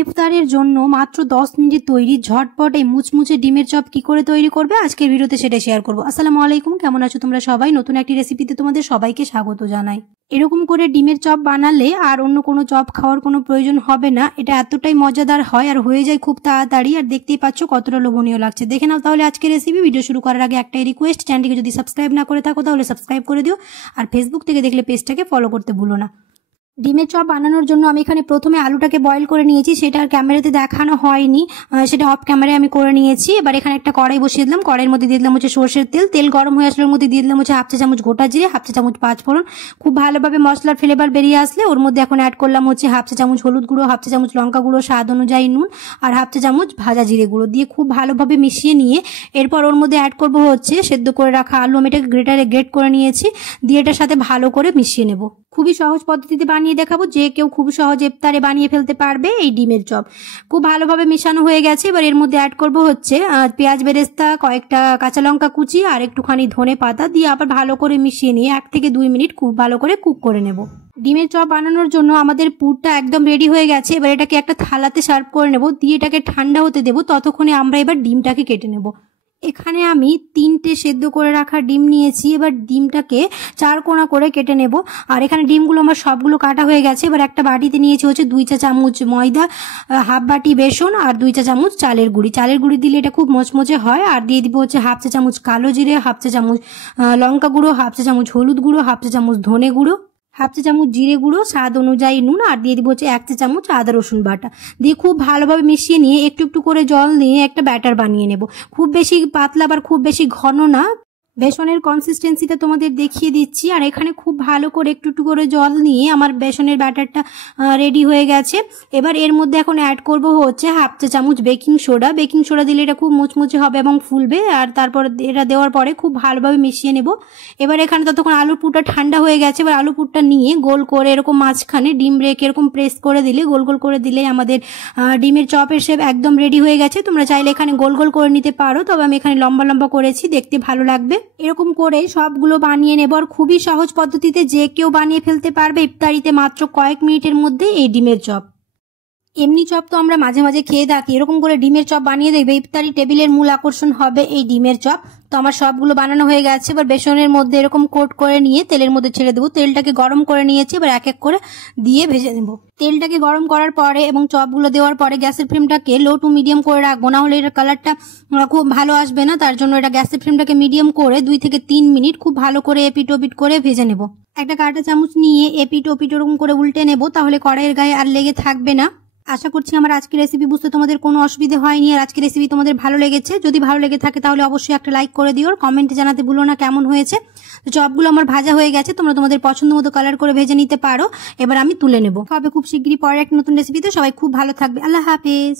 ইফতারের জন্য মাত্র 10 মিনিট তৈরি ঝটপট এই মুচমুচে ডিমের চপ কি করে তৈরি করবে আজকের ভিডিওতে সেটা শেয়ার করব। আসসালামু আলাইকুম, কেমন আছো তোমরা সবাই? নতুন একটি রেসিপিতে তোমাদের সবাইকে স্বাগত জানাই। এরকম করে ডিমের চপ বানালে আর অন্য কোনো চপ খাওয়ার কোনো প্রয়োজন হবে না। এটা এতটাই মজাদার হয় আর হয়ে যায় খুব তাড়াতাড়ি। আর দেখতেই পাচ্ছ কতটা লোভনীয় লাগছে। দেখে নাও তাহলে আজকের রেসিপি। ভিডিও শুরু করার আগে একটাই রিকোয়েস্ট, চ্যানেলটিকে যদি সাবস্ক্রাইব না করে থাকো তাহলে সাবস্ক্রাইব করে দিও। আর ফেসবুক থেকে দেখলে পেজটাকে ফলো করতে ভুলো না। ডিমের চপ বানানোর জন্য আমি এখানে প্রথমে আলুটাকে বয়েল করে নিয়েছি, সেটা আর ক্যামেরাতে দেখানো হয়নি, সেটা অফ ক্যামেরায় আমি করে নিয়েছি। এবার এখানে একটা কড়াই বসিয়ে দিলাম। কড়াইয়ের মধ্যে দিয়ে দিলাম হচ্ছে সরষের তেল। তেল গরম হয়ে আসলে ওর মধ্যে দিয়ে দিলাম হচ্ছে হাফ চা চামচ গোটা জিরে, হাফ চা চামচ পাঁচফোড়ন। খুব ভালোভাবে মশলার ফ্লেভার বেরিয়ে আসলে ওর মধ্যে এখন অ্যাড করলাম হচ্ছে হাফ চা চামচ হলুদ গুঁড়ো, হাফ চা চামচ লঙ্কা গুঁড়ো, স্বাদ অনুযায়ী নুন আর হাফ চা চামচ ভাজা জিরে গুঁড়ো দিয়ে খুব ভালোভাবে মিশিয়ে নিয়ে এরপর ওর মধ্যে অ্যাড করবো হচ্ছে সেদ্ধ করে রাখা আলু। আমি এটাকে গ্রেটারে গ্রেট করে নিয়েছি, দিয়ে এটার সাথে ভালো করে মিশিয়ে নেব। খুবই সহজ পদ্ধতিতে বানিয়ে দেখাবো, যে কেউ খুব সহজে ইফতারে বানিয়ে ফেলতে পারবে এই ডিমের চপ। খুব ভালোভাবে মেশানো হয়ে গেছে। এবার এর মধ্যে অ্যাড করব হচ্ছে পেঁয়াজ বেরেস্তা, কয়েকটা কাঁচা লঙ্কা কুচি আর একটুখানি ধনে পাতা দিয়ে আবার ভালো করে মিশিয়ে নিয়ে 1 থেকে 2 মিনিট খুব ভালো করে কুক করে নেব। ডিমের চপ বানানোর জন্য আমাদের পুরটা একদম রেডি হয়ে গেছে। এবার এটাকে একটা থালাতে সার্ভ করে নেব, দিয়ে এটাকে ঠান্ডা হতে দেবো। ততক্ষণে আমরা এবার ডিমটাকে কেটে নেব। এখানে আমি 3টে সেদ্ধ করে রাখা ডিম নিয়েছি। এবার ডিমটাকে 4 কোণা করে কেটে নেব। আর এখানে ডিমগুলো আমার সবগুলো কাটা হয়ে গেছে। এবার একটা বাটিতে নিয়েছি হচ্ছে 2 চা চামচ ময়দা, হাফ বাটি বেসন আর 2 চা চামচ চালের গুঁড়ি। চালের গুঁড়ি দিলে এটা খুব মচমচে হয়। আর দিয়ে দিব হচ্ছে হাফ চা চামচ কালো জিরে, হাফ চা চামচ লঙ্কা গুঁড়ো, হাফ চা চামচ হলুদ গুঁড়ো, হাফ চা চামচ ধনে গুঁড়ো, হাফ চা চামচ জিরে গুঁড়ো, স্বাদ অনুযায়ী নুন আর দিয়ে দিব হচ্ছে 1 চা চামচ আদা রসুন বাটা। দিয়ে খুব ভালোভাবে মিশিয়ে নিয়ে একটু একটু করে জল দিয়ে একটা ব্যাটার বানিয়ে নেব। খুব বেশি পাতলা বা খুব বেশি ঘন না, বেসনের কনসিস্টেন্সিটা তোমাদের দেখিয়ে দিচ্ছি। আর এখানে খুব ভালো করে একটু একটু করে জল নিয়ে আমার বেসনের ব্যাটারটা রেডি হয়ে গেছে। এবার এর মধ্যে এখন অ্যাড করব হচ্ছে হাফ চা চামচ বেকিং সোডা। বেকিং সোডা দিলে এটা খুব মুচমুচে হবে এবং ফুলবে। আর তারপর এটা দেওয়ার পরে খুব ভালোভাবে মিশিয়ে নেব। এবার এখানে ততক্ষণ আলুর পুরটা ঠান্ডা হয়ে গেছে। এবার আলু পুরটা নিয়ে গোল করে এরকম মাঝখানে ডিম রেখে এরকম প্রেস করে দিলে, গোল গোল করে দিলে আমাদের ডিমের চপের শেপ একদম রেডি হয়ে গেছে। তোমরা চাইলে এখানে গোল গোল করে নিতে পারো, তবে আমি এখানে লম্বা লম্বা করেছি, দেখতে ভালো লাগবে। এরকম করে সবগুলো বানিয়ে নেব। আর খুবই সহজ পদ্ধতিতে যে কেউ বানিয়ে ফেলতে পারবে ইফতারিতে মাত্র কয়েক মিনিটের মধ্যে এই ডিমের চপ। এমনি চপ তো আমরা মাঝে মাঝে খেয়ে থাকি, এরকম করে ডিমের চপ বানিয়ে দেখবে, ইফতারি টেবিলের মূল আকর্ষণ হবে এই ডিমের চপ। তো আমার সবগুলো বানানো হয়ে গেছে। এবার বেসনের মধ্যে এরকম কোট করে নিয়ে তেলের মধ্যে ছেড়ে দেবো। তেলটাকে গরম করে নিয়েছি, এবার এক এক করে দিয়ে ভেজে নেব। তেলটাকে গরম করার পরে এবং চপগুলো দেওয়ার পরে গ্যাসের ফ্লেমটাকে লো টু মিডিয়াম করে রাখবো, না হলে এর কালারটা খুব ভালো আসবে না। তার জন্য এটা গ্যাসের ফ্লেমটাকে মিডিয়াম করে 2 থেকে 3 মিনিট খুব ভালো করে এপিট ওপিট করে ভেজে নেব। একটা কাঁটা চামচ নিয়ে এপিট ওপিট ওরকম করে উল্টে নেব, তাহলে কড়াইয়ের গায়ে আর লেগে থাকবে না। আশা করছি আমার আজকের রেসিপি বুঝতে তোমাদের কোনো অসুবিধা হয়নি। আর আজকের রেসিপি তোমাদের ভালো লেগেছে। যদি ভালো লেগে থাকে তাহলে অবশ্যই একটা লাইক করে দিও, কমেন্টে জানাতে ভুলো না কেমন হয়েছে। তো চপগুলো আমার ভাজা হয়ে গেছে, তোমরা তোমাদের পছন্দ মতো কালার করে ভেজে নিতে পারো। এবার আমি তুলে নেব। হবে খুব শিগগিরই পরের একটা নতুন রেসিপিতে। সবাই খুব ভালো থাকবে। আল্লাহ হাফেজ।